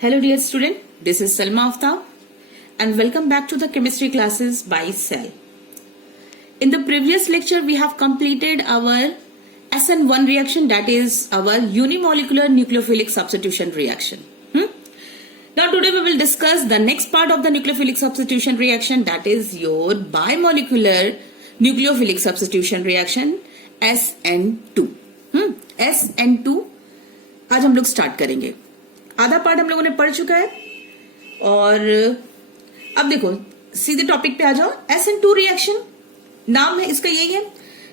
Hello dear student, this is Salma Aftab and welcome back to the chemistry classes by Cell. In the previous lecture we have completed our SN1 reaction, that is our unimolecular nucleophilic substitution reaction. Now today we will discuss the next part of the nucleophilic substitution reaction, that is your bimolecular nucleophilic substitution reaction SN2. SN2 आज हम लोग start करेंगे। आधा part हम लोगों ने पढ़ चुका है और अब देखो सीधे टॉपिक पे आ जाओ। SN2 रिएक्शन नाम है इसका यही है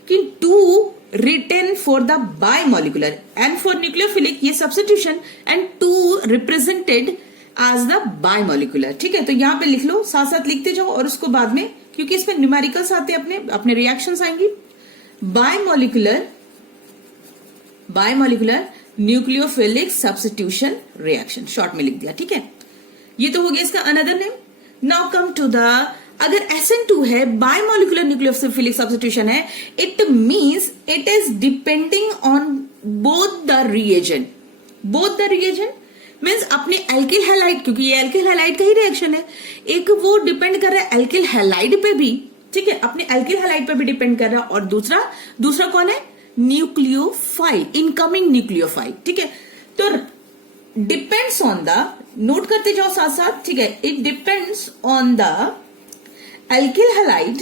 कि 2 written for the bimolecular and for nucleophilic ये substitution and 2 represented as the bimolecular. ठीक है, तो यहां पे लिख लो, साथ साथ लिखते जाओ और उसको बाद में, क्योंकि इसमें न्यूमेरिकल्स आते हैं, अपने रिएक्शंस आएंगी। Bimolecular nucleophilic substitution reaction short में लिख दिया। ठीक है, ये तो हो गया इसका another name. Now come to the, अगर SN2 है, बायमोलिकुलर न्यूक्लियोफिलिक सब्स्टिट्यूशन है, it means it is depending on both the reagent. Both the reagent means अपने एल्किल हैलाइड, क्योंकि ये एल्किल हैलाइड का ही रिएक्शन है, एक वो डिपेंड कर रहा है एल्किल हैलाइड पे भी। ठीक है, अपने एल्किल हैलाइड पे भी डिपेंड कर रहा है, और दूसरा कौन है? Nucleophile, incoming nucleophile. ठीक है, तो डिपेंड्स ऑन द, नोट करते जाओ साथ साथ। ठीक है, it depends on the alkyl halide,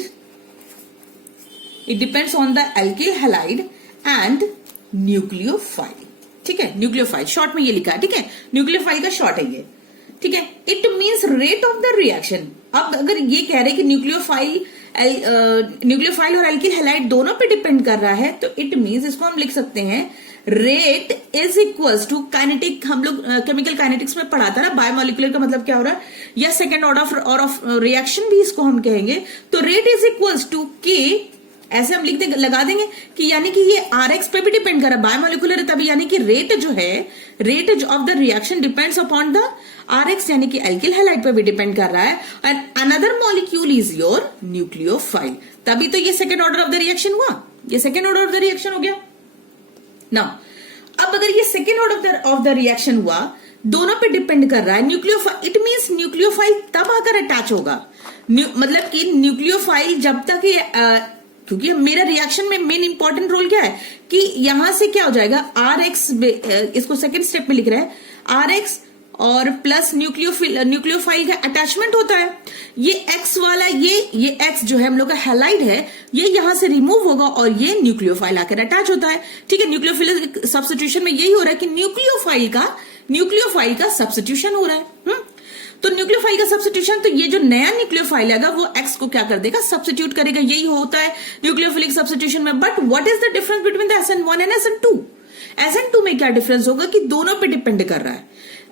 it depends on the alkyl halide and nucleophile. ठीक है, न्यूक्लियोफाइल शॉर्ट में ये लिखा है। ठीक है, न्यूक्लियोफाइल का शॉर्ट है ये। ठीक है, it means rate of the reaction. अब अगर ये कह रहे कि न्यूक्लियोफाइल और एल्किल हैलाइड दोनों पे डिपेंड कर रहा है, तो इट मींस इसको हम लिख सकते हैं rate is equals to kinetic. हम लोग केमिकल काइनेटिक्स में पढ़ा था ना, बायोमोलिकुलर का मतलब क्या हो रहा है, या सेकेंड ऑर्डर ऑफ रिएक्शन भी इसको हम कहेंगे। तो रेट इज इक्वल्स टू के, ऐसे हम लगा देंगे कि यानी कि ये RX पे भी डिपेंड कर रहा है, बायोमोलिकुलर है तभी, यानी कि रेट जो है, rate of the reaction depends upon the RX, यानी कि एल्किल हैलाइड पे भी डिपेंड कर रहा है। And another molecule is your nucleophile, तभी तो ये second order of the reaction हुआ, ये second order of the reaction हो गया। नाउ अब अगर ये second order of the reaction हुआ, दोनों पे डिपेंड कर रहा है न्यूक्लियोफाइल, इट मींस न्यूक्लियोफाइल तब आकर अटैच होगा, मतलब कि न्यूक्लियोफाइल जब तक ये क्योंकि मेरा रिएक्शन में मेन इंपॉर्टेंट रोल क्या है कि यहां से क्या हो जाएगा, RX, इसको सेकेंड स्टेप में लिख रहे हैं, RX और प्लस न्यूक्लियोफाइल का अटैचमेंट होता है। ये X वाला, ये X जो है हम लोग का हैलाइड है, ये यहां से रिमूव होगा और ये न्यूक्लियोफाइल आकर अटैच होता है। ठीक है, न्यूक्लियोफिलिक सब्स्टिट्यूशन में यही हो रहा है कि न्यूक्लियोफाइल का सब्स्टिट्यूशन हो रहा है। तो न्यूक्लियोफाइल का सब्स्टिट्यूशन, तो ये जो नया न्यूक्लियोफाइल आएगा वो X को क्या कर देगा, सब्स्टिट्यूट करेगा। यही होता है न्यूक्लियोफिलिक सब्स्टिट्यूशन में। But what is the difference between the SN1 and SN2? SN2 में क्या डिफरेंस होगा कि दोनों पे डिपेंड कर रहा है,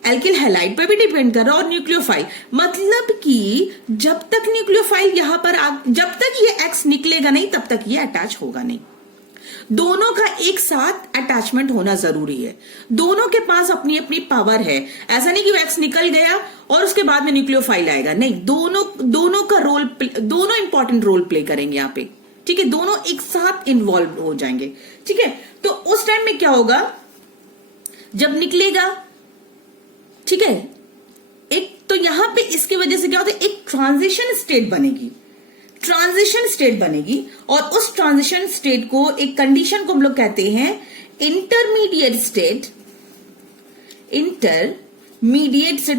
एल्किल हैलाइड पे भी डिपेंड कर रहा है और न्यूक्लियोफाइल, मतलब कि जब तक न्यूक्लियोफाइल यहां पर जब तक ये X निकलेगा नहीं तब तक ये अटैच होगा नहीं। दोनों का एक साथ अटैचमेंट होना जरूरी है, दोनों के पास अपनी अपनी पावर है। ऐसा नहीं कि X निकल गया और उसके बाद में न्यूक्लियोफाइल आएगा, नहीं, दोनों का रोल, दोनों इंपॉर्टेंट रोल प्ले करेंगे यहाँ पे। ठीक है, दोनों एक साथ इन्वॉल्व हो जाएंगे। ठीक है, तो उस टाइम में क्या होगा जब निकलेगा, ठीक है, एक तो यहां पे इसकी वजह से क्या होता है, एक ट्रांजिशन स्टेट बनेगी और उस ट्रांजिशन स्टेट को, एक कंडीशन को हम लोग कहते हैं इंटरमीडिएट स्टेट।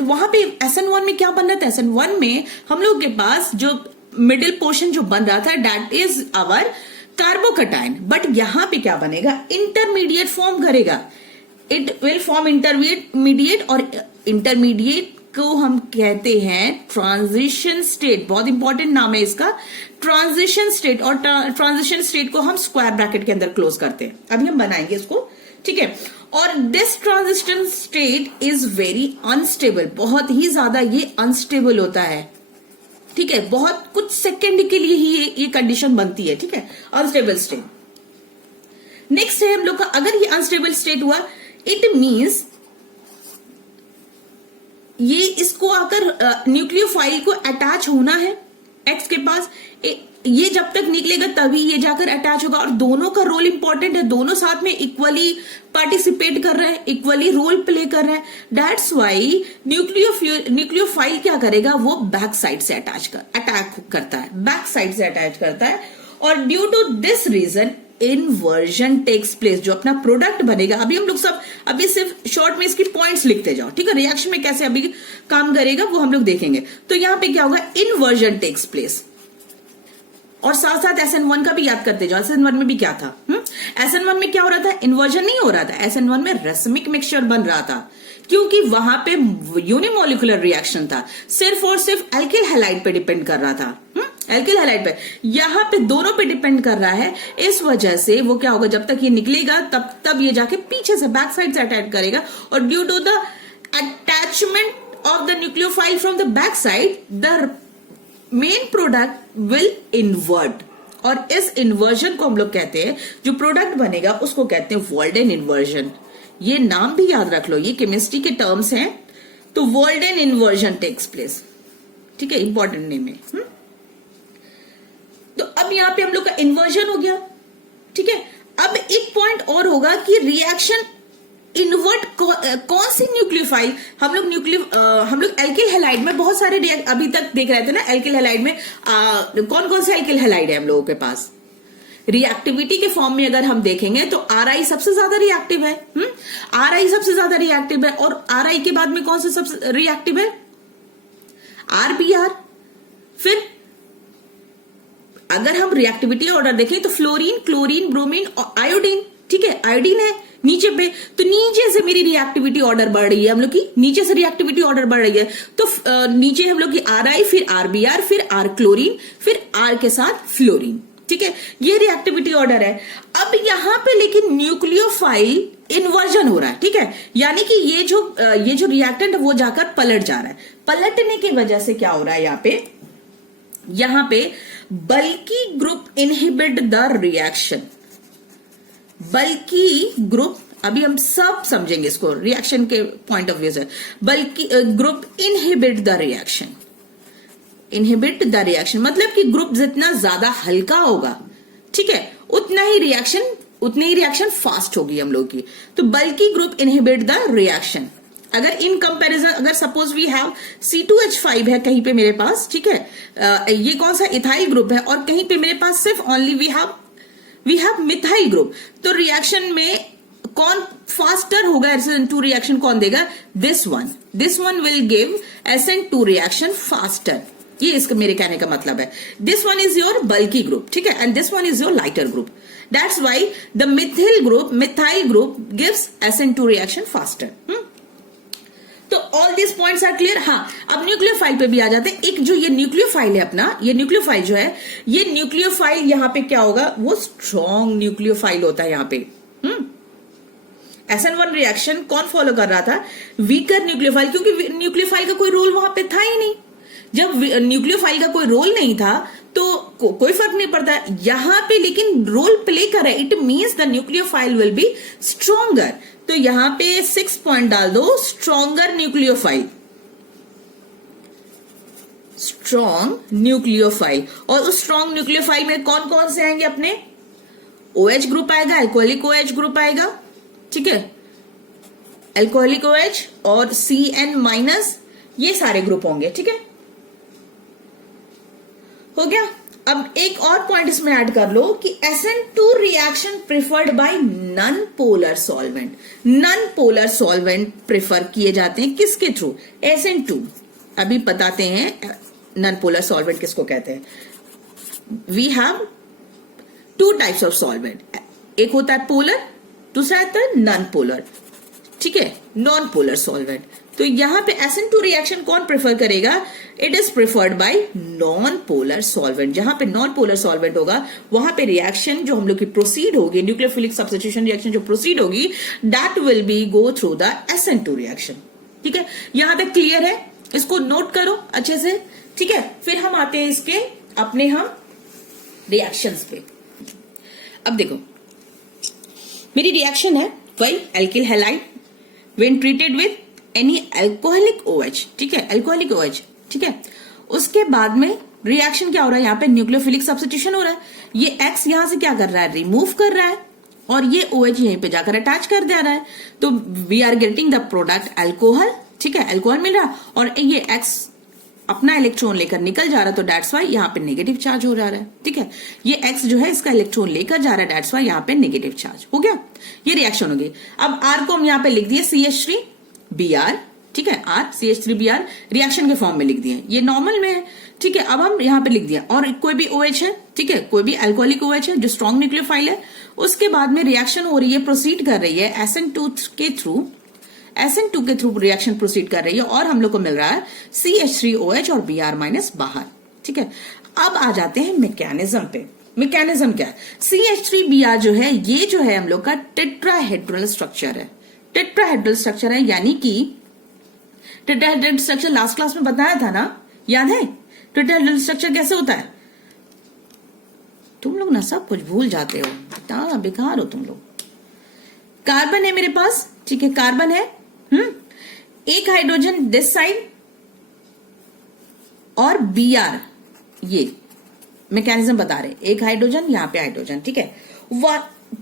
वहां पे SN1 में क्या बन रहा था, SN1 में हम लोग के पास जो मिडिल पोर्शन जो बन रहा था, that is our carbocation. But यहां पे क्या बनेगा, इंटरमीडिएट फॉर्म करेगा, इट विल फॉर्म इंटरमीडिएट, और इंटरमीडिएट को हम कहते हैं ट्रांजिशन स्टेट। बहुत इंपॉर्टेंट नाम है इसका, ट्रांजिशन स्टेट। और ट्रांजिशन स्टेट को हम स्क्वायर ब्रैकेट के अंदर क्लोज करते हैं, अभी हम बनाएंगे इसको। ठीक है, और this transition state is very unstable, बहुत ही ज्यादा ये अनस्टेबल होता है। ठीक है, बहुत कुछ सेकेंड के लिए ही ये कंडीशन बनती है। ठीक है, अनस्टेबल स्टेट। नेक्स्ट है हम लोग का, अगर ये अनस्टेबल स्टेट हुआ, इट मींस ये इसको आकर न्यूक्लियोफाइल को अटैच होना है X के पास, ये जब तक निकलेगा तभी ये जाकर अटैच होगा, और दोनों का रोल इंपॉर्टेंट है, दोनों साथ में इक्वली पार्टिसिपेट कर रहे हैं, इक्वली रोल प्ले कर रहे हैं। दैट्स वाई न्यूक्लियोफाइल क्या करेगा, वो बैक साइड से अटैक करता है, बैक साइड से अटैच करता है, और due to this reason inversion takes place. जो अपना प्रोडक्ट बनेगा, अभी हम लोग सब अभी सिर्फ शॉर्ट में इसकी पॉइंट्स लिखते जाओ, ठीक है, रिएक्शन में कैसे अभी काम करेगा वो हम लोग देखेंगे। तो यहां पे क्या होगा, इन्वर्जन टेक्स प्लेस, और साथ साथ SN1 का भी याद करते जाओ। SN1 में भी क्या था, SN1 में क्या हो रहा था, इन्वर्जन नहीं हो रहा था, SN1 में रेसमिक मिक्सचर बन रहा था, क्योंकि वहां पे यूनिमोलिकुलर रिएक्शन था, सिर्फ और सिर्फ एल्किल हैलाइड पे डिपेंड कर रहा था, एल्किल हैलाइड पे। यहां पे दोनों पे डिपेंड कर रहा है, इस वजह से वो क्या होगा, जब तक ये निकलेगा तब ये जाके पीछे से बैक साइड से अटैच करेगा, और due to the attachment of the nucleophile from the back side the main product will invert, और इस इन्वर्जन को हम लोग कहते हैं, जो प्रोडक्ट बनेगा उसको कहते हैं वॉल्डेन इन्वर्जन। ये नाम भी याद रख लो, ये केमिस्ट्री के टर्म्स हैं, तो वॉल्डेन इन्वर्जन टेक्स प्लेस, ठीक है, इंपॉर्टेंट नेम है। तो अब यहां पे हम लोग का इन्वर्जन हो गया, ठीक है। अब एक पॉइंट और होगा कि रिएक्शन इन्वर्ट कौन सी न्यूक्लियोफाइल, हम लोग एल्किल हैलाइड में बहुत सारे अभी तक देख रहे थे ना, एल्किल हैलाइड में कौन कौन से एल्किल हैलाइड है हम लोगों के पास। रिएक्टिविटी के फॉर्म में अगर हम देखेंगे तो RI सबसे ज्यादा रिएक्टिव है, RI सबसे ज्यादा रिएक्टिव है, और RI के बाद में कौन सा सबसे रिएक्टिव है, RBR। फिर अगर हम रिएक्टिविटी ऑर्डर देखें तो फ्लोरीन, क्लोरीन, ब्रोमीन और आयोडीन, ठीक है, आयोडीन है नीचे पे, तो नीचे से मेरी रिएक्टिविटी ऑर्डर बढ़ रही है, हम लोग की नीचे से रिएक्टिविटी ऑर्डर बढ़ रही है, तो नीचे हम लोग की RI, फिर RBR, फिर R क्लोरीन, फिर R के साथ फ्लोरीन, ठीक है, ये रिएक्टिविटी ऑर्डर है। अब यहां पे लेकिन न्यूक्लियोफाइल इन्वर्जन हो रहा है, ठीक है, यानी कि ये जो रिएक्टेंट है वो जाकर पलट जा रहा है। पलटने की वजह से क्या हो रहा है, यहां पे बल्कि ग्रुप इनहिबिट द रिएक्शन, बल्कि ग्रुप, अभी हम सब समझेंगे इसको रिएक्शन के पॉइंट ऑफ व्यू से, बल्कि group inhibit the reaction, inhibit the reaction मतलब कि ग्रुप जितना ज्यादा हल्का होगा, ठीक है, उतनी ही रिएक्शन फास्ट होगी हम लोग की। तो बल्कि ग्रुप इनहिबिट द रिएक्शन, अगर इन कंपैरिजन, अगर सपोज वी हैव C2H5 है कहीं पे मेरे पास, ठीक है, ये कौन सा इथाइल ग्रुप है, और कहीं पे मेरे पास सिर्फ only we have methyl group, तो रिएक्शन में कौन फास्टर होगा, SN2 रिएक्शन कौन देगा, this one will give SN2 reaction faster. ये इसका मेरे कहने का मतलब है, this one is your bulky group, ठीक है, and this one is your lighter group. That's why the methyl group gives SN2 reaction faster. तो all this points are clear. हाँ, अब न्यूक्लियोफाइल पे भी आ जाते हैं। एक जो ये न्यूक्लियोफाइल है अपना, ये न्यूक्लियोफाइल जो है, ये न्यूक्लियोफाइल यहाँ पे क्या होगा, वो स्ट्रॉन्ग न्यूक्लियोफाइल होता है यहाँ पे। SN1 रिएक्शन कौन फॉलो कर रहा था, वीकर न्यूक्लियोफाइल, क्योंकि न्यूक्लियोफाइल का कोई रोल वहां पे था ही नहीं। जब न्यूक्लियोफाइल का कोई रोल नहीं था तो कोई फर्क नहीं पड़ता। यहां पे लेकिन रोल प्ले कर रहा है, it means the nucleophile will be stronger. तो यहां पे 6 पॉइंट डाल दो, स्ट्रॉन्गर न्यूक्लियोफाइल, स्ट्रॉन्ग न्यूक्लियोफाइल। और उस स्ट्रॉन्ग न्यूक्लियोफाइल में कौन कौन से आएंगे अपने, OH ग्रुप आएगा, एल्कोहलिक OH ग्रुप आएगा, ठीक है, एल्कोहलिक OH और CN-, ये सारे ग्रुप होंगे, ठीक है, हो गया। अब एक और पॉइंट इसमें ऐड कर लो कि SN2 reaction preferred bye non polar solvent. Non polar solvent prefer किए जाते हैं किसके थ्रू, SN2। अभी बताते हैं नॉन पोलर सॉल्वेंट किसको कहते हैं। We have 2 types of solvent, एक होता है पोलर, दूसरा होता है नॉन पोलर, ठीक है, नॉन पोलर सॉल्वेंट। तो यहां पे SN2 रिएक्शन कौन प्रेफर करेगा, it is preferred bye non polar solvent. जहां पे नॉन पोलर सॉल्वेंट होगा वहां पे रिएक्शन जो हम लोग की प्रोसीड होगी, न्यूक्लियोफिलिक सब्स्टिट्यूशन रिएक्शन जो प्रोसीड होगी, that will be go through the SN2 reaction. ठीक है, यहां तक क्लियर है, इसको नोट करो अच्छे से, ठीक है। फिर हम आते हैं इसके अपने हम रिएक्शंस पे। अब देखो मेरी रिएक्शन है वही alkyl halide when treated with any alcoholic OH, ठीक है, अल्कोहलिक OH, ठीक है। उसके बाद में रिएक्शन क्या हो रहा है, यहाँ पे न्यूक्लियोफिलिक सब्स्टिट्यूशन हो रहा है। ये X यहां से क्या कर रहा है, रिमूव कर रहा है, और ये OH यहीं पे जाकर अटैच कर दे रहा है। तो we are getting the product alcohol, ठीक है, अल्कोहल मिल रहा है, और ये X अपना इलेक्ट्रॉन लेकर निकल जा रहा है, तो दैट्स वाई यहाँ पे नेगेटिव चार्ज हो जा रहा है, ठीक है। ये X जो है इसका इलेक्ट्रॉन लेकर जा रहा है, दैट्स वाई यहाँ पे नेगेटिव चार्ज हो गया। ये रिएक्शन हो गई। अब R को हम यहाँ पे लिख दिए CH3Br, ठीक है, R CH3Br रिएक्शन के फॉर्म में लिख दिए, ये नॉर्मल में है, ठीक है। अब हम यहाँ पे लिख दिया, और कोई भी OH है, ठीक है, कोई भी अल्कोहलिक OH है जो स्ट्रॉन्ग न्यूक्लियोफाइल है। उसके बाद में रिएक्शन हो रही है, प्रोसीड कर रही है SN2 के थ्रू रिएक्शन प्रोसीड कर रही है, और हम लोग को मिल रहा है CH3OH और Br माइनस बाहर, ठीक है। अब आ जाते हैं मैकेनिज्म पे। मैकेनिज्म क्या है, CH3Br जो है ये जो है हम लोग का टेट्राहेड्रल स्ट्रक्चर है, टेट्राहेड्रल स्ट्रक्चर है, यानी कि टेट्राहेड्रल स्ट्रक्चर लास्ट क्लास में बताया था ना, याद है? टेट्राहेड्रल स्ट्रक्चर कैसे होता है? तुम लोग ना सब कुछ भूल जाते हो, इतना बेकार हो तुम लोग। कार्बन है मेरे पास, ठीक है, कार्बन है, एक हाइड्रोजन दिस साइड और Br, ये मैकेनिज्म बता रहे, एक हाइड्रोजन, यहां पे हाइड्रोजन, ठीक है।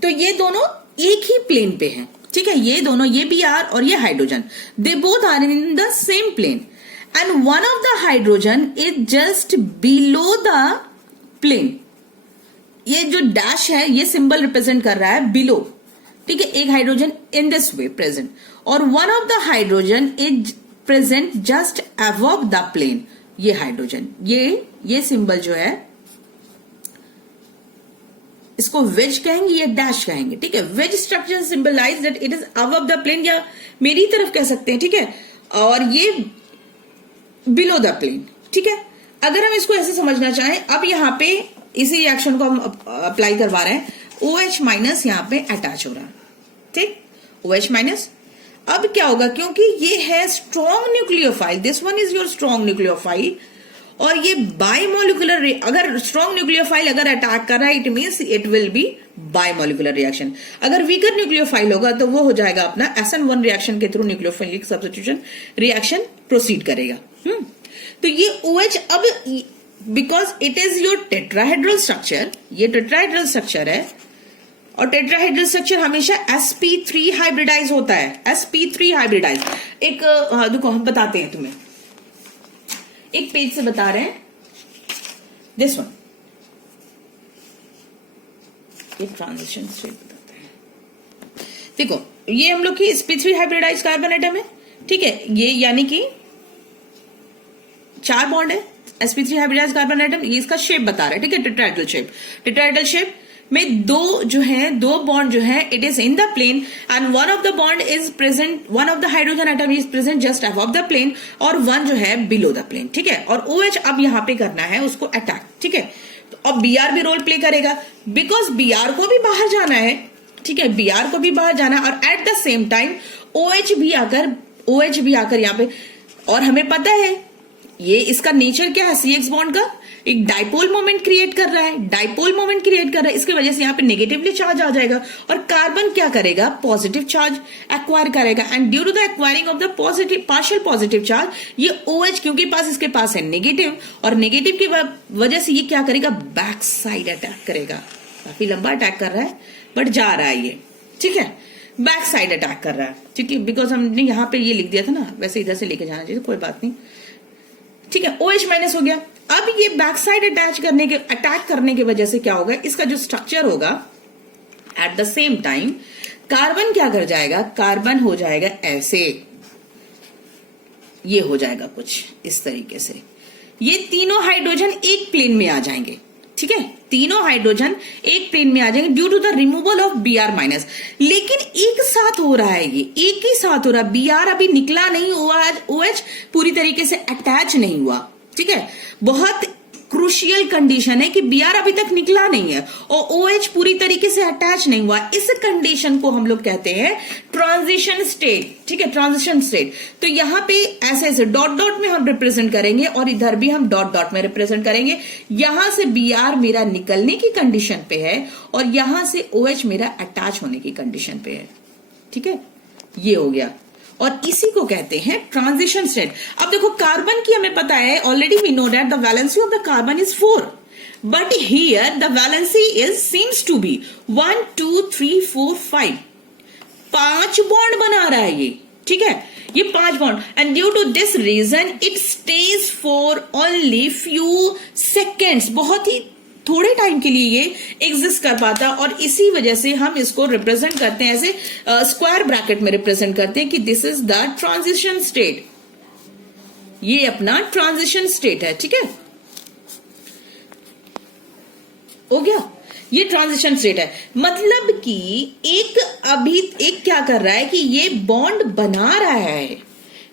तो ये दोनों एक ही प्लेन पे हैं, ठीक है, ये दोनों, ये Br और ये hydrogen, they both are in the same plane, and one of the hydrogen is just below the plane. ये जो डैश है ये सिंबल रिप्रेजेंट कर रहा है बिलो, ठीक है, एक hydrogen in this way present, और one of the hydrogen is present just above the plane. ये हाइड्रोजन, ये सिंबल जो है इसको वेज कहेंगे या डैश कहेंगे, ठीक है। Wedge structure symbolise that it is above the plane, या मेरी तरफ कह सकते हैं, ठीक है, और ये बिलो द प्लेन, ठीक है। अगर हम इसको ऐसे समझना चाहें, अब यहां पे इसी रिएक्शन को हम अप्लाई करवा रहे हैं, OH माइनस यहां पे अटैच हो रहा है, ठीक, OH माइनस। अब क्या होगा, क्योंकि ये है strong nucleophile, this one is your strong nucleophile, और ये बायमोलिकुलर, अगर स्ट्रॉन्ग न्यूक्लियोफाइल अगर अटैक कर रहा है, it means it will be bimolecular reaction. अगर वीकर न्यूक्लियोफाइल होगा तो वो हो जाएगा अपना SN1 रिएक्शन के through nucleophilic substitution reaction proceed करेगा। तो ये OH अब because it is your tetrahedral structure, ये टेट्राहेड्रल स्ट्रक्चर है, और टेट्राहेड्रल स्ट्रक्चर हमेशा sp3 हाइब्रिडाइज होता है, sp3 हाइब्रिडाइज। एक देखो हम बताते हैं तुम्हें, एक पेज से बता रहे हैं, दिस वन, एक ट्रांजिशन स्टेट बताते हैं। देखो ये हम लोग की sp3 हाइब्रिडाइज कार्बन एटम है, ठीक है, ये यानी कि 4 बॉन्ड है, sp3 हाइब्रिडाइज कार्बन एटम, ये इसका शेप बता रहा है, ठीक है, टेट्राहेड्रल शेप। टेट्राहेड्रल शेप में दो बॉन्ड जो है it is in the plane, and one of the bond is present, one of the hydrogen atom is present just above the plane, और वन जो है बिलो द प्लेन, ठीक है। और OH अब यहां पे करना है उसको अटैक, ठीक है। तो अब Br भी रोल प्ले करेगा, बिकॉज Br को भी बाहर जाना है, ठीक है, Br को भी बाहर जाना है, और at the same time OH भी आकर यहाँ पे, और हमें पता है ये इसका नेचर क्या है, CX बॉन्ड का एक डाइपोल मोमेंट क्रिएट कर रहा है, डाइपोल मोमेंट क्रिएट कर रहा है, इसकी वजह से यहाँ पे नेगेटिवली चार्ज आ जाएगा, और कार्बन क्या करेगा, पॉजिटिव चार्ज एक्वायर करेगा, and due to the acquiring of the positive partial positive charge, ये OH क्योंकि इसके पास है नेगेटिव, और नेगेटिव की वजह से ये क्या करेगा, बैक साइड अटैक करेगा। काफी लंबा अटैक कर रहा है बट जा रहा है ये, ठीक है, बैक साइड अटैक कर रहा है, ठीक है, बिकॉज हमने यहाँ पे ये लिख दिया था ना, वैसे इधर से लेके जाना चाहिए, कोई बात नहीं, ठीक है। OH माइनस हो गया। अब ये बैक साइड अटैक करने की वजह से क्या होगा, इसका जो स्ट्रक्चर होगा, at the same time carbon क्या कर जाएगा, कार्बन हो जाएगा ऐसे, ये हो जाएगा कुछ इस तरीके से, ये तीनों हाइड्रोजन एक प्लेन में आ जाएंगे, ठीक है, तीनों हाइड्रोजन एक प्लेन में आ जाएंगे due to the removal of Br minus. लेकिन एक साथ हो रहा है, ये एक ही साथ हो रहा है, Br अभी निकला नहीं हुआ, OH पूरी तरीके से अटैच नहीं हुआ, ठीक है। बहुत क्रूशियल कंडीशन है कि Br अभी तक निकला नहीं है और OH पूरी तरीके से अटैच नहीं हुआ। इस कंडीशन को हम लोग कहते हैं ट्रांजिशन स्टेट, ठीक है, ट्रांजिशन स्टेट। तो यहां पे ऐसे ऐसे डॉट डॉट में हम रिप्रेजेंट करेंगे और इधर भी हम डॉट डॉट में रिप्रेजेंट करेंगे। यहां से Br मेरा निकलने की कंडीशन पे है और यहां से OH मेरा अटैच होने की कंडीशन पे है, ठीक है, ये हो गया। और इसी को कहते हैं ट्रांजिशन स्टेट। अब देखो कार्बन की हमें पता है, already we know that the valency of the carbon is 4, but here the valency is seems to be 1 2 3 4 5, 5 bond बना रहा है ये, ठीक है, ये 5 bond, and due to this reason it stays for only few seconds, बहुत ही थोड़े टाइम के लिए ये एग्जिस्ट कर पाता, और इसी वजह से हम इसको रिप्रेजेंट करते हैं ऐसे स्क्वायर ब्रैकेट में रिप्रेजेंट करते हैं कि this is the transition state, ये अपना ट्रांजिशन स्टेट है, ठीक है, हो गया, ये ट्रांजिशन स्टेट है। मतलब कि एक क्या कर रहा है कि ये बॉन्ड बना रहा है,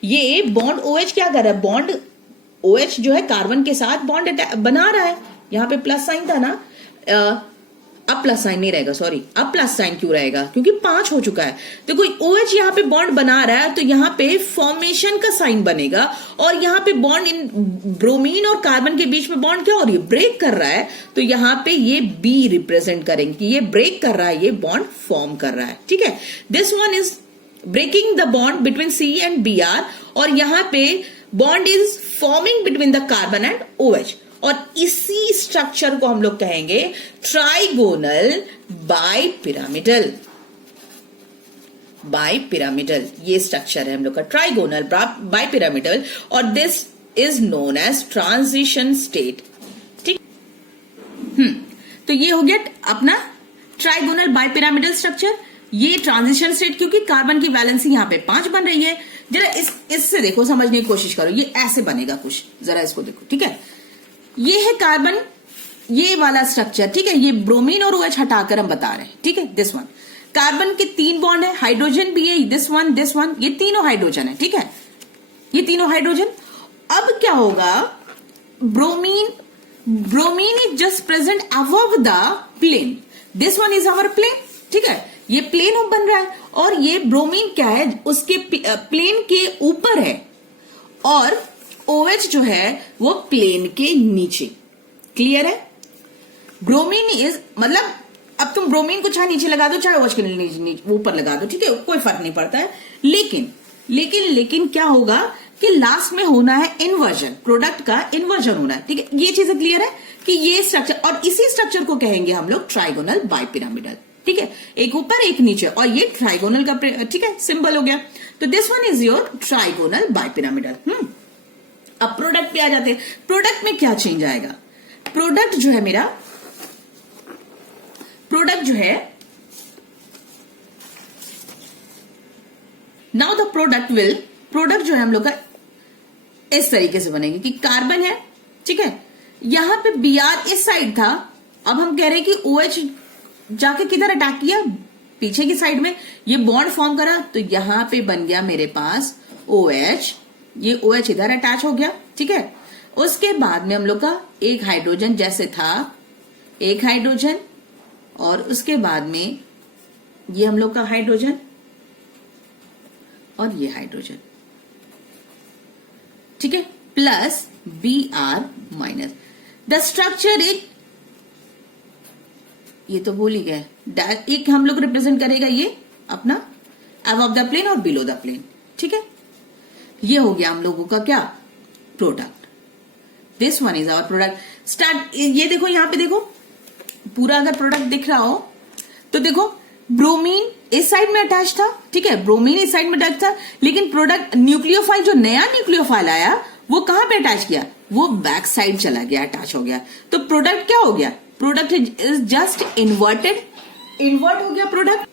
ये बॉन्ड OH क्या कर रहा है, बॉन्ड OH जो है कार्बन के साथ बॉन्ड बना रहा है, यहां पे प्लस साइन था ना, अब प्लस साइन नहीं रहेगा, सॉरी, अब प्लस साइन क्यों रहेगा, क्योंकि 5 हो चुका है। तो कोई OH यहां पे बॉन्ड बना रहा है तो यहां पे फॉर्मेशन का साइन बनेगा, और यहां पे बॉन्ड इन ब्रोमीन और कार्बन के बीच में बॉन्ड क्या हो रही है, ब्रेक कर रहा है, तो यहां पे ये B रिप्रेजेंट करेंगे कि ये ब्रेक कर रहा है, ये बॉन्ड फॉर्म कर रहा है, ठीक है। This one is breaking the bond between C and Br, और यहां पे bond is forming between the carbon and OH, और इसी स्ट्रक्चर को हम लोग कहेंगे ट्राइगोनल बाइपिरामिडल। बाइपिरामिडल ये स्ट्रक्चर है हम लोग का, ट्राइगोनल बाइपिरामिडल, और this is known as transition state, ठीक। तो ये हो गया अपना ट्राइगोनल बाइपिरामिडल स्ट्रक्चर, ये ट्रांजिशन स्टेट, क्योंकि कार्बन की वैलेंसी यहां पे 5 बन रही है। जरा इससे देखो, समझने की कोशिश करो, ये ऐसे बनेगा कुछ, जरा इसको देखो, ठीक है, ये है कार्बन, ये वाला स्ट्रक्चर, ठीक है, ये ब्रोमीन और OH हटाकर हम बता रहे हैं, ठीक है। दिस वन कार्बन के 3 बॉन्ड है, हाइड्रोजन भी है, दिस वन, ये तीनों हाइड्रोजन है, ठीक है, ये तीनों हाइड्रोजन। अब क्या होगा, bromine is just present above the plane, this one is our plane, ठीक है, ये प्लेन बन रहा है, और ये ब्रोमीन क्या है, उसके प्लेन के ऊपर है, और OH जो है वो प्लेन के नीचे, क्लियर है। ब्रोमीन इज मतलब, अब तुम ब्रोमीन को चाहे नीचे लगा दो, चाहे OH के नीचे ऊपर लगा दो, ठीक है, कोई फर्क नहीं पड़ता है, लेकिन क्या होगा कि लास्ट में होना है इन्वर्जन, प्रोडक्ट का इन्वर्जन होना है, ठीक है, ये चीजें क्लियर है कि ये स्ट्रक्चर, और इसी स्ट्रक्चर को कहेंगे हम लोग ट्राइगोनल बाइपिरामिडल, ठीक है, एक ऊपर एक नीचे, और ये ट्राइगोनल का, ठीक है, सिंबल हो गया। तो this one is your trigonal bipyramidal. अब प्रोडक्ट पे आ जाते हैं, प्रोडक्ट में क्या चेंज आएगा, प्रोडक्ट जो है मेरा, प्रोडक्ट जो है, नाउ द प्रोडक्ट जो है हम लोग का इस तरीके से बनेगी कि कार्बन है, ठीक है, यहां पे Br इस साइड था, अब हम कह रहे हैं कि OH जाके किधर अटैक किया, पीछे की साइड में, ये बॉन्ड फॉर्म करा, तो यहां पे बन गया मेरे पास OH, ये OH इधर अटैच हो गया, ठीक है। उसके बाद में हम लोग का एक हाइड्रोजन जैसे था, एक हाइड्रोजन, और उसके बाद में ये हम लोग का हाइड्रोजन और ये हाइड्रोजन, ठीक है, plus Br minus the structure is, ये तो भूल ही गए, एक हम लोग रिप्रेजेंट करेगा ये अपना अबव द प्लेन और बिलो द प्लेन, ठीक है। ये हो गया हम लोगों का क्या, product, this one is our product. Start, ये देखो यहां पे देखो, पूरा अगर प्रोडक्ट दिख रहा हो तो देखो, ब्रोमीन इस साइड में अटैच था, ठीक है, ब्रोमीन इस साइड में अटैच था, लेकिन प्रोडक्ट न्यूक्लियोफाइल, जो नया न्यूक्लियोफाइल आया वो कहां पे अटैच किया, वो बैक साइड चला गया, अटैच हो गया, तो प्रोडक्ट क्या हो गया, प्रोडक्ट इज जस्ट इन्वर्ट हो गया प्रोडक्ट,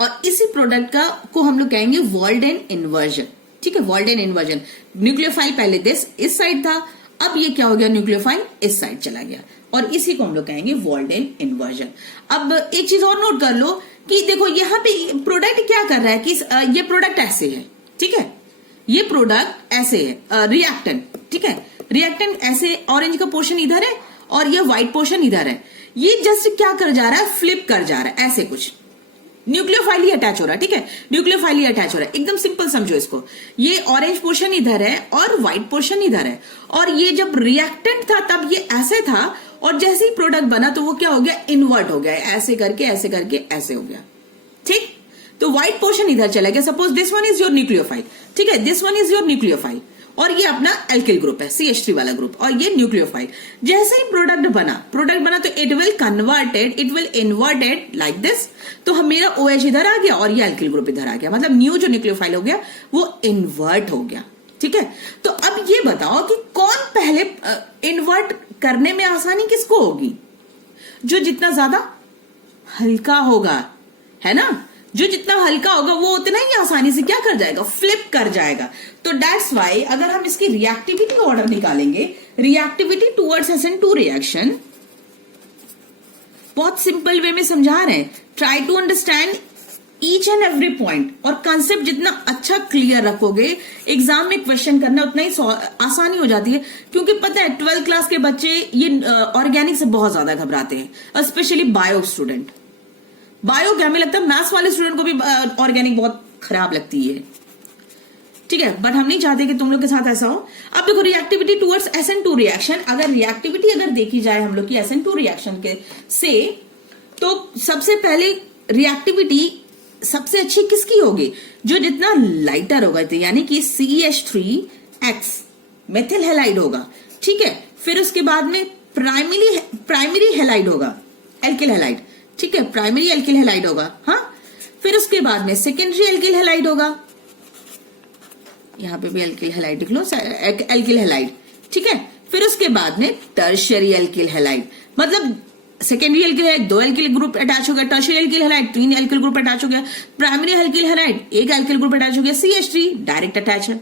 और इसी प्रोडक्ट का को हम लोग कहेंगे वॉल्डेन इन्वर्जन, ठीक है, वॉल्डेन इन्वर्जन। न्यूक्लियोफाइल पहले इस साइड था, अब ये क्या हो गया, न्यूक्लियोफाइल इस साइड चला गया, और इसी को हम लोग कहेंगे वॉल्डेन इन्वर्जन। अब एक चीज और नोट कर लो कि देखो यहाँ पे प्रोडक्ट क्या कर रहा है कि ये प्रोडक्ट ऐसे है, ठीक है, ये प्रोडक्ट ऐसे है, रिएक्टेंट, ठीक है, रिएक्टेंट ऐसे, ऑरेंज का पोर्शन इधर है और ये व्हाइट पोर्शन इधर है, ये जस्ट क्या कर जा रहा है, फ्लिप कर जा रहा है, ऐसे कुछ न्यूक्लियोफाइल ही अटैच हो रहा है, ठीक है, न्यूक्लियोफाइल ही अटैच हो रहा है, एकदम सिंपल समझो इसको, ये ऑरेंज पोर्शन इधर है और व्हाइट पोर्शन इधर है, और ये जब रिएक्टेंट था तब ये ऐसे था, और जैसे ही प्रोडक्ट बना तो वो क्या हो गया, इन्वर्ट हो गया, ऐसे करके ऐसे हो गया, ठीक। तो व्हाइट पोर्शन इधर चला गया। Suppose this one is your nucleophile, ठीक है, this one is your nucleophile, और ये अपना एल्किल ग्रुप है, CH3 वाला ग्रुप, और ये न्यूक्लियोफाइल। जैसे ही प्रोडक्ट बना तो it will inverted like this. तो मेरा OH इधर आ गया और ये एल्किल ग्रुप इधर आ गया, मतलब न्यू जो न्यूक्लियोफाइल हो गया वो इन्वर्ट हो गया, ठीक है। तो अब ये बताओ कि कौन पहले इन्वर्ट करने में आसानी किसको होगी? जो जितना ज्यादा हल्का होगा, है ना, जो जितना हल्का होगा वो उतना ही आसानी से क्या कर जाएगा, फ्लिप कर जाएगा। तो दैट्स वाई अगर हम इसकी रिएक्टिविटी का ऑर्डर निकालेंगे, रिएक्टिविटी टुवर्ड्स SN2 रिएक्शन, बहुत सिंपल वे में समझा रहे हैं, try to understand each and every point, और कंसेप्ट जितना अच्छा क्लियर रखोगे एग्जाम में क्वेश्चन करना उतना ही आसानी हो जाती है। क्योंकि पता है 12th क्लास के बच्चे ये ऑर्गेनिक से बहुत ज्यादा घबराते हैं, स्पेशली बायो स्टूडेंट। बायो क्या, हमें लगता है मैथ्स वाले स्टूडेंट को भी ऑर्गेनिक बहुत खराब लगती है, ठीक है, बट हम नहीं चाहते कि तुम लोग के साथ ऐसा हो। अब देखो रिएक्टिविटी टुवर्ड्स SN2 रिएक्शन, अगर रिएक्टिविटी अगर देखी जाए हम लोग की SN2 रिएक्शन के से, तो सबसे पहले रिएक्टिविटी सबसे अच्छी किसकी होगी? जो जितना लाइटर होगा, यानी कि CH3X मेथिल हैलाइड होगा, ठीक है। फिर उसके बाद में प्राइमरी हैलाइड होगा, एल्किल हैलाइड, ठीक है, प्राइमरी एल्किल हैलाइड होगा, हाँ। फिर उसके बाद में सेकेंडरी एल्किल हैलाइड होगा, यहां पे भी एल्किल हैलाइड लिख लो, एल्किल हैलाइड, ठीक है। फिर उसके बाद में टर्शियरी एल्किल हैलाइड, मतलब secondary alkyl halide 2 alkyl group attach हो गया, tertiary alkyl halide 3 alkyl group attach हो गया, primary alkyl halide 1 alkyl group attach हो गया, CH3 डायरेक्ट अटैच है।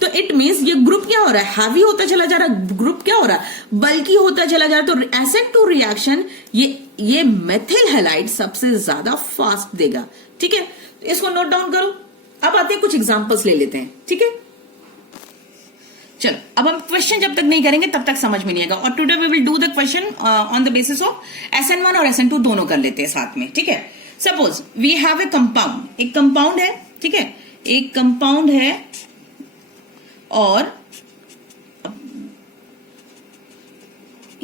तो इट मीन्स ये ग्रुप क्या हो रहा है, हैवी होता चला जा रहा है, ग्रुप क्या हो रहा है, बल्कि होता चला जा रहा है। तो SN2 रिएक्शन ये मेथिल हैलाइड सबसे ज्यादा फास्ट देगा, ठीक है। तो इसको नोट डाउन करो। अब आते हैं कुछ एग्जांपल्स ले लेते हैं, ठीक है। चलो अब हम क्वेश्चन जब तक नहीं करेंगे तब तक समझ में नहीं आएगा, और today we will do the question on the basis of SN1 और SN2 दोनों कर लेते हैं साथ में, ठीक है। Suppose we have a compound, एक कंपाउंड है, ठीक है, एक कंपाउंड है, और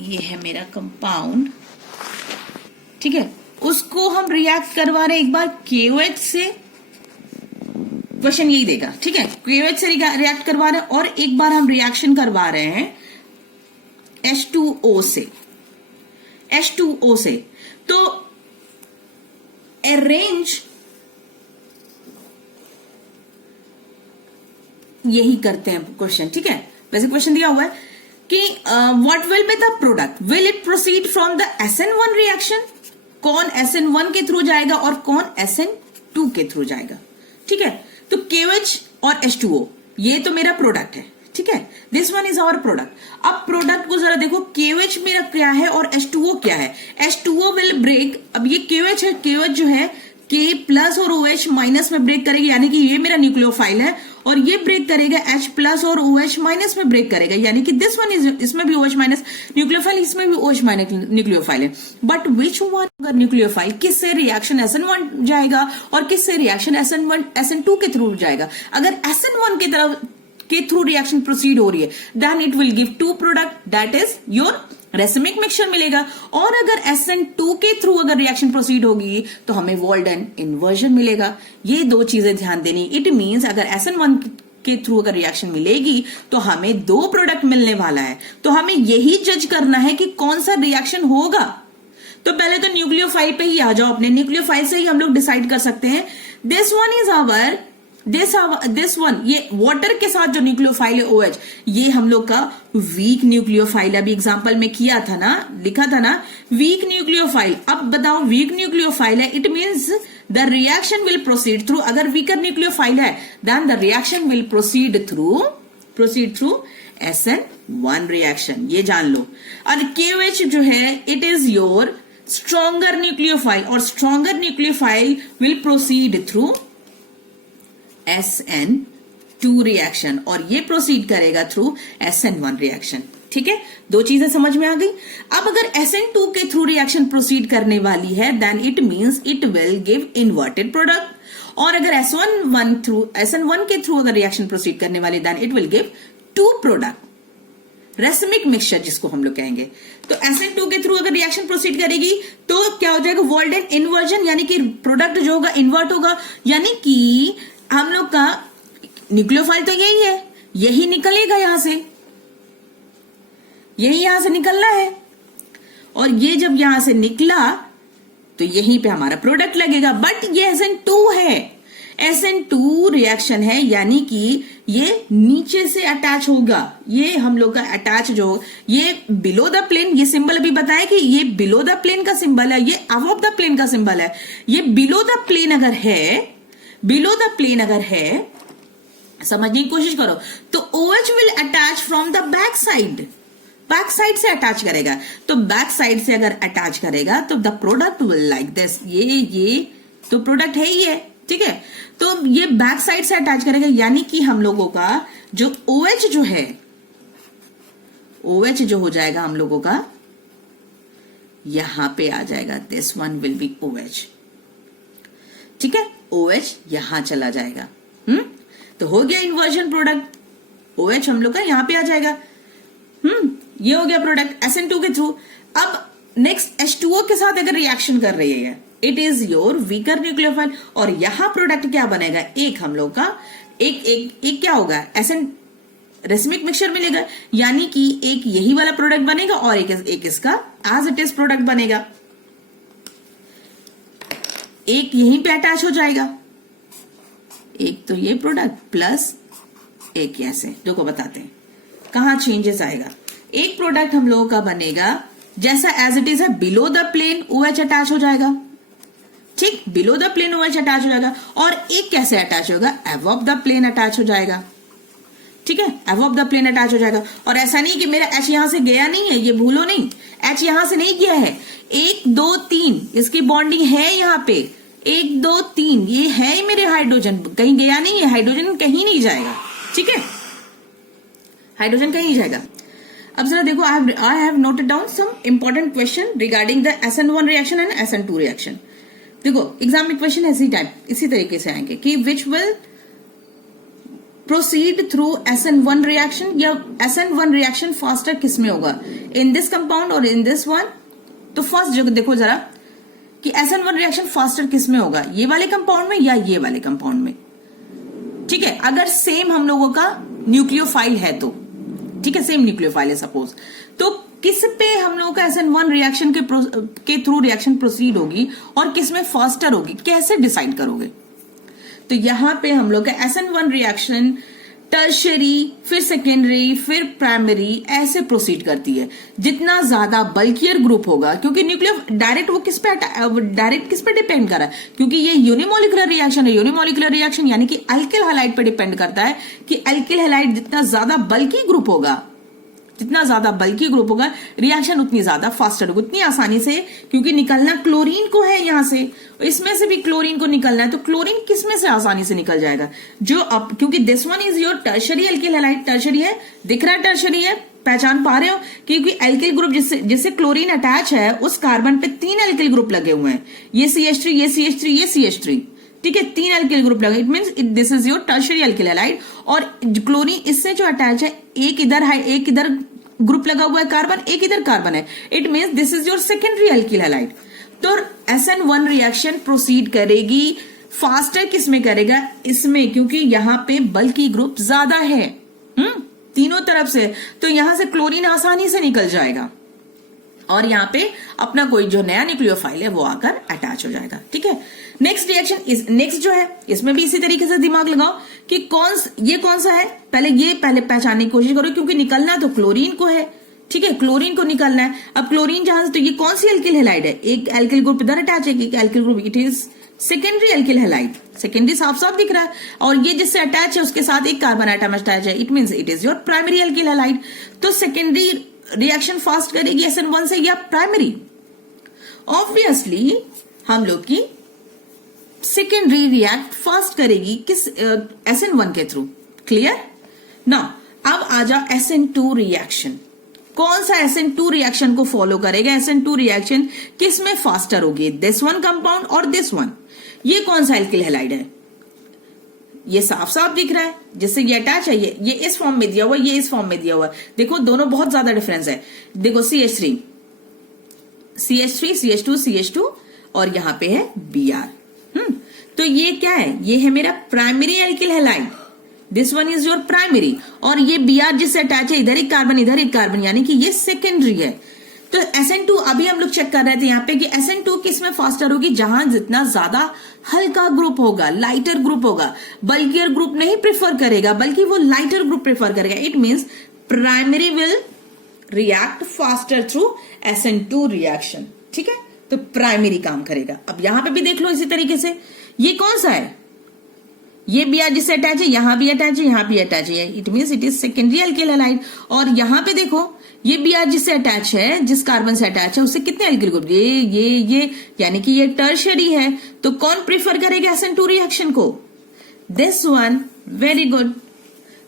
ये है मेरा कंपाउंड, ठीक है। उसको हम रिएक्ट करवा रहे हैं एक बार KOH से, क्वेश्चन यही देगा, ठीक है। KOH से रिएक्ट करवा रहे हैं, और एक बार हम रिएक्शन करवा रहे हैं H2O से। तो अरेंज यही करते हैं क्वेश्चन, ठीक है। वैसे क्वेश्चन दिया हुआ है कि what will be the product, will it proceed from the SN1 reaction, कौन SN1 के थ्रू जाएगा और कौन SN2 के थ्रू जाएगा, ठीक है। तो KOH और H2O ये तो मेरा प्रोडक्ट है, ठीक है, this one is our product. अब प्रोडक्ट को जरा देखो, KOH मेरा क्या है और H2O क्या है। H2O विल ब्रेक, अब ये KOH है, KOH जो है K प्लस और OH माइनस में ब्रेक करेगी, यानी कि ये मेरा न्यूक्लियोफाइल है, और ये ब्रेक करेगा H प्लस और OH माइनस में ब्रेक करेगा, यानी कि दिस वन इज, इसमें भी OH माइनस न्यूक्लियोफाइल, इसमें भी OH माइनस न्यूक्लियोफाइल है। बट विच वन न्यूक्लियोफाइल किससे रिएक्शन SN1 जाएगा और किससे रिएक्शन SN2 के थ्रू जाएगा? अगर SN1 की तरफ के थ्रू रिएक्शन प्रोसीड हो रही है, then it will give 2 product, that is your racemic mixture मिलेगा। और अगर SN2 के थ्रू अगर रिएक्शन प्रोसीड होगी तो हमें वॉल्डन इन्वर्जन मिलेगा। ये 2 चीजें ध्यान देनी। इट मींस अगर SN1 के थ्रू अगर रिएक्शन मिलेगी तो हमें 2 प्रोडक्ट मिलने वाला है। तो हमें यही जज करना है कि कौन सा रिएक्शन होगा। तो पहले तो न्यूक्लियोफाइल पे ही आ जाओ, अपने न्यूक्लियोफाइल से ही हम लोग डिसाइड कर सकते हैं। This one is our this one, ये वाटर के साथ जो न्यूक्लियोफाइल है OH, ये हम लोग का वीक न्यूक्लियोफाइल। अभी एग्जांपल में किया था ना, लिखा था ना वीक न्यूक्लियोफाइल। अब बताओ वीक न्यूक्लियोफाइल है, it means the reaction will proceed through, अगर वीकर न्यूक्लियोफाइल है then the reaction will proceed through SN1 reaction, ये जान लो। और KOH जो है it is your stronger nucleophile, और stronger nucleophile will proceed through SN2 reaction, और ये प्रोसीड करेगा थ्रू SN1 रिएक्शन, ठीक है। 2 चीजें समझ में आ गई। अब अगर SN2 के थ्रू रिएक्शन प्रोसीड करने वाली है then it means it will give inverted product, और अगर SN1 के थ्रू अगर रिएक्शन प्रोसीड करने वाली then it will give 2 product. Racemic mixture जिसको हम लोग कहेंगे। तो SN2 के थ्रू अगर रिएक्शन प्रोसीड करेगी तो क्या हो जाएगा, वॉल्डेन इन्वर्जन, यानी कि प्रोडक्ट जो होगा इन्वर्ट होगा, यानी कि हम लोग का न्यूक्लियोफाइल तो यही है, यही निकलेगा यहां से, यही यहां से निकलना है, और ये जब यहां से निकला तो यहीं पे हमारा प्रोडक्ट लगेगा। बट ये SN2 है, SN2 रिएक्शन है, यानी कि ये नीचे से अटैच होगा। ये हम लोग का अटैच जो ये बिलो द प्लेन, ये सिंबल अभी बताया कि ये बिलो द प्लेन का सिंबल है, ये अबव द प्लेन का सिंबल है। ये बिलो द प्लेन अगर है, बिलो द प्लेन अगर है, समझने की कोशिश करो, तो OH will attach from the back side, back side से अटैच करेगा। तो बैक साइड से अगर अटैच करेगा तो the product will like this, ये तो प्रोडक्ट है ही है, ठीक है। तो ये बैक साइड से अटैच करेगा, यानी कि हम लोगों का जो OH जो है, OH जो हो जाएगा हम लोगों का यहां पे आ जाएगा, this one will be OH, ठीक है। OH यहां चला जाएगा, तो हो गया इन्वर्जन प्रोडक्ट, OH हम लोग का यहां पे आ जाएगा, ये हो गया प्रोडक्ट SN2 के थ्रू। अब नेक्स्ट H2O के साथ अगर रिएक्शन कर रही है, it is your weaker nucleophile, और यहां प्रोडक्ट क्या बनेगा, एक हम लोग का एक क्या होगा, SN रेसमिक मिक्सचर मिलेगा, यानी कि एक यही वाला प्रोडक्ट बनेगा और एक इसका एज इट इज प्रोडक्ट बनेगा, एक यहीं पे अटैच हो जाएगा, एक तो ये प्रोडक्ट प्लस एक ऐसे, जो को बताते हैं कहां चेंजेस आएगा। एक प्रोडक्ट हम लोगों का बनेगा जैसा एज इट इज है, below the plane OH attach हो जाएगा, ठीक, below the plane OH attach हो जाएगा, और एक कैसे अटैच होगा, अबव द प्लेन अटैच हो जाएगा, ठीक है, अबव द प्लेन अटैच हो जाएगा। और ऐसा नहीं कि मेरा H यहां से गया नहीं है, ये भूलो नहीं, H यहां से नहीं गया है, 1 2 3 इसकी बॉन्डिंग है यहां पे, 1 2 3 ये है मेरे हाइड्रोजन, कहीं गया नहीं है, हाइड्रोजन कहीं नहीं जाएगा, ठीक है, हाइड्रोजन कहीं नहीं जाएगा। अब जरा देखो, I have noted down some important question regarding the SN1 reaction and SN2 reaction. देखो एग्जाम में क्वेश्चन इसी तरीके से आएंगे कि which will proceed through SN1 reaction, या SN1 रिएक्शन फास्टर किस में होगा, इन दिस कंपाउंड और इन दिस वन। तो फर्स्ट जगह देखो जरा कि SN1 रिएक्शन फास्टर किस में होगा, ये वाले कंपाउंड में या ये वाले कंपाउंड में, ठीक है। अगर सेम हम लोगों का न्यूक्लियोफाइल है तो, ठीक है, सेम न्यूक्लियोफाइल है सपोज, तो किस पे हम लोगों का SN1 रिएक्शन के थ्रू रिएक्शन प्रोसीड होगी और किस में फास्टर होगी, कैसे डिसाइड करोगे। तो यहां पे हम लोग का SN1 रिएक्शन टर्शरी, फिर सेकेंडरी, फिर प्राइमरी ऐसे प्रोसीड करती है। जितना ज्यादा बल्कियर ग्रुप होगा, क्योंकि न्यूक्लियर डायरेक्ट वो किस पे डिपेंड कर रहा है, क्योंकि ये यूनिमोलिकुलर रिएक्शन है। यूनिमोलिकुलर रिएक्शन यानी कि अल्किल हैलाइड पे डिपेंड करता है कि अल्किल हैलाइड जितना ज्यादा बल्की ग्रुप होगा, रिएक्शन उतनी ज्यादा फास्टर होगी, उतनी आसानी से, क्योंकि निकलना क्लोरीन को है यहां से, इसमें से भी क्लोरीन को निकलना है, तो क्लोरीन किस में से आसानी से निकल जाएगा, जो अब क्योंकि this one is your tertiary alkyl halide, tertiary है, दिख रहा है टर्शरी है, पहचान पा रहे हो, क्योंकि अल्किल ग्रुप जिससे क्लोरीन अटैच है उस कार्बन पे 3 अल्किल ग्रुप लगे हुए हैं, ये CH3, ये CH3, ये CH3, ठीक है, 3 अल्किल ग्रुप लगे, it means this is your tertiary alkyl halide. और क्लोरीन इससे जो अटैच है, एक इधर ग्रुप लगा हुआ है कार्बन, एक इधर कार्बन है, it means this is your secondary alkyl halide. तो SN1 रिएक्शन प्रोसीड करेगी फास्टर किस में करेगा, इसमें, क्योंकि यहां पे बल्की ग्रुप ज्यादा है तीनों तरफ से, तो यहां से क्लोरीन आसानी से निकल जाएगा और यहां पे अपना कोई जो नया न्यूक्लियोफाइल है वो आकर अटैच हो जाएगा, ठीक है। नेक्स्ट रिएक्शन नेक्स्ट जो है, इसमें भी इसी तरीके से दिमाग लगाओ कि ये कौन सा है, पहले पहचानने की कोशिश करो, क्योंकि निकलना तो क्लोरीन को है, ठीक है, क्लोरीन को निकलना है। अब क्लोरीन जहां से, तो ये कौन सी अल्किल हैलाइड है, एक अल्किल ग्रुप इधर अटैच है, एक alkyl group, it is secondary alkyl halide, secondary साफ साफ दिख रहा है, और ये जिससे अटैच है उसके साथ एक कार्बन एटम अटैच है, it means it is your primary alkyl halide. तो सेकेंडरी रिएक्शन फास्ट करेगी SN1 से या प्राइमरी, ऑब्वियसली हम लोग की सेकेंडरी रिएक्ट फास्ट करेगी किस SN1 के थ्रू, क्लियर। नाउ अब आ जाओ SN2 रिएक्शन, कौन सा SN2 रिएक्शन को फॉलो करेगा, SN2 रिएक्शन किस में फास्टर होगी, दिस वन कंपाउंड और दिस वन। ये कौन सा एल्किल हैलाइड है, ये साफ साफ दिख रहा है, जिससे ये अटैच है, ये इस फॉर्म में दिया हुआ, ये इस फॉर्म में दिया हुआ। देखो दोनों बहुत ज्यादा डिफरेंस है। देखो CH3 CH2 CH2 और यहां पे है Br। तो ये क्या है, ये है मेरा primary alkyl halide, this one is your primary, और ये Br जिससे अटैच है, इधर एक कार्बन इधर एक कार्बन, यानी कि ये सेकेंडरी है। तो SN2 अभी हम लोग चेक कर रहे थे यहाँ पे कि SN2 किस में फास्टर होगी, जहां जितना ज्यादा हल्का ग्रुप होगा, लाइटर ग्रुप होगा, बल्कियर ग्रुप नहीं प्रेफर करेगा, बल्कि वो लाइटर ग्रुप प्रेफर करेगा। It means primary will react faster through SN2 reaction, ठीक है, तो प्राइमरी काम करेगा। अब यहां पे भी देख लो इसी तरीके से, ये कौन सा है, ये Br जिससे अटैच है, यहां भी अटैच है, यहां भी अटैच है, it means it is secondary alkyl halide. और यहां पे देखो ये Br जिससे अटैच है, जिस कार्बन से अटैच है, उससे कितने एल्किल ग्रुप, ये यानी कि ये टर्शियरी है। तो कौन प्रेफर करेगा SN2 रिएक्शन को, दिस वन। वेरी गुड,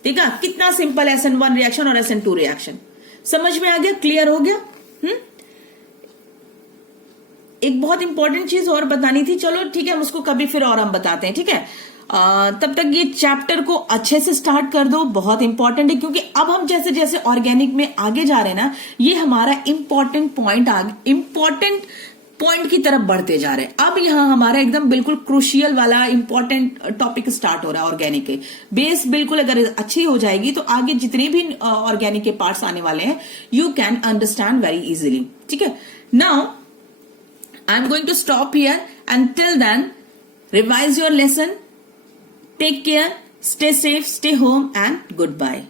देखा कितना सिंपल SN1 रिएक्शन और SN2 रिएक्शन, समझ में आ गया, क्लियर हो गया। एक बहुत इंपॉर्टेंट चीज और बतानी थी, चलो ठीक है, हम उसको कभी फिर और हम बताते हैं, ठीक है। तब तक ये चैप्टर को अच्छे से स्टार्ट कर दो, बहुत इंपॉर्टेंट है, क्योंकि अब हम जैसे जैसे ऑर्गेनिक में आगे जा रहे हैं ना, ये हमारा इंपॉर्टेंट पॉइंट की तरफ बढ़ते जा रहे हैं। अब यहाँ हमारा एकदम बिल्कुल क्रूशियल वाला इंपॉर्टेंट टॉपिक स्टार्ट हो रहा है ऑर्गेनिक के। बेस बिल्कुल अगर अच्छी हो जाएगी तो आगे जितने भी ऑर्गेनिक के पार्ट्स आने वाले हैं, you can understand very easily, ठीक है। Now I am going to stop here. Until then, revise your lesson. Take care, stay safe, stay home, and goodbye.